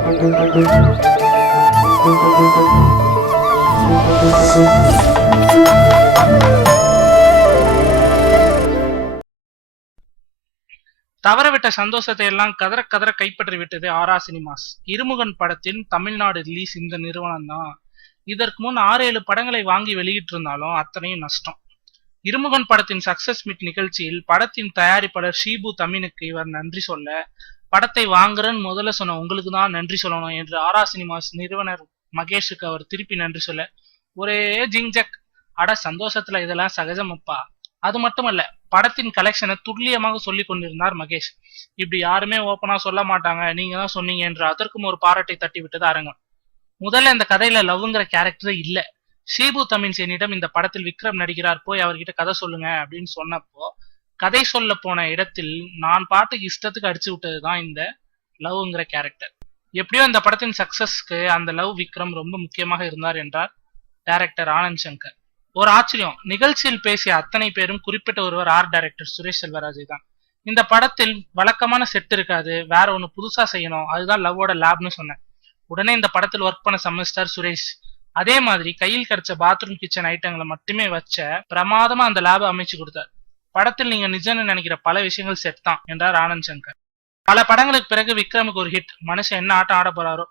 தவறவிட்ட சந்தோஷத்தை எல்லாம் கதற கதற கைப்பற்றி விட்டது ஆரா சினிமாஸ். இருமுகன் படத்தின் தமிழ்நாடு ரிலீஸ் இந்த நிறுவனம் தான். இதற்கு முன் 6-7 படங்களை வாங்கி வெளியிட்டு இருந்தாலும் அத்தனையும் நஷ்டம். இருமுகன் படத்தின் சக்சஸ் மீட் நிகழ்ச்சியில் படத்தின் தயாரிப்பாளர் ஷீபு தமினுக்கு இவர் நன்றி சொல்ல, படத்தை வாங்குறேன்னு முதல்ல சொன்ன உங்களுக்கு தான் நன்றி சொல்லணும் என்று ஆரா சினிமாஸ் நிறுவனர் மகேஷுக்கு அவர் திருப்பி நன்றி சொல்ல, ஒரே ஜிங்ஜக். அட சந்தோஷத்துல இதெல்லாம் சகஜமப்பா. அது மட்டுமல்ல, படத்தின் கலெக்ஷனை துல்லியமாக சொல்லிக் கொண்டிருந்தார் மகேஷ். இப்படி யாருமே ஓப்பனா சொல்ல மாட்டாங்க, நீங்க தான் சொன்னீங்க என்று அதற்கும் ஒரு பாராட்டை தட்டி விட்டது அரங்கம். முதல்ல இந்த கதையில லவ்ங்கிற கேரக்டரே இல்ல. ஷீபு தமின் என்னிடம் இந்த படத்தில் விக்ரம் நடிக்கிறார், போய் அவர்கிட்ட கதை சொல்லுங்க அப்படின்னு சொன்னப்போ, கதை சொல்ல போன இடத்தில் நான் பாட்டுக்கு இஷ்டத்துக்கு அடிச்சு விட்டதுதான் இந்த லவ்ங்கிற கேரக்டர். எப்படியோ இந்த படத்தின் சக்சஸ்க்கு அந்த லவ் விக்ரம் ரொம்ப முக்கியமாக இருந்தார் என்றார் டைரக்டர் ஆனந்த் சங்கர். ஒரு ஆச்சரியம், நிகழ்ச்சியில் பேசிய அத்தனை பேரும் குறிப்பிட்ட ஒருவர் ஆர்ட் டைரக்டர் சுரேஷ் செல்வராஜை தான். இந்த படத்தில் வழக்கமான செட் இருக்காது, வேற ஒண்ணு புதுசா செய்யணும், அதுதான் லவ்வோட லேப்னு சொன்னேன். உடனே இந்த படத்தில் ஒர்க் பண்ண சம்மஸ்டர் சுரேஷ். அதே மாதிரி கையில் கிடைச்ச பாத்ரூம் கிச்சன் ஐட்டங்களை மட்டுமே வச்ச பிரமாதமா அந்த லேபை அமைச்சு கொடுத்தார். படத்தில் நீங்க நிஜம்னு நினைக்கிற பல விஷயங்கள் செட் தான் என்றார் ஆனந்த் சங்கர். பல படங்களுக்கு பிறகு விக்ரமுக்கு ஒரு ஹிட். மனுஷன் என்ன ஆட்டம் ஆட போறாரோ.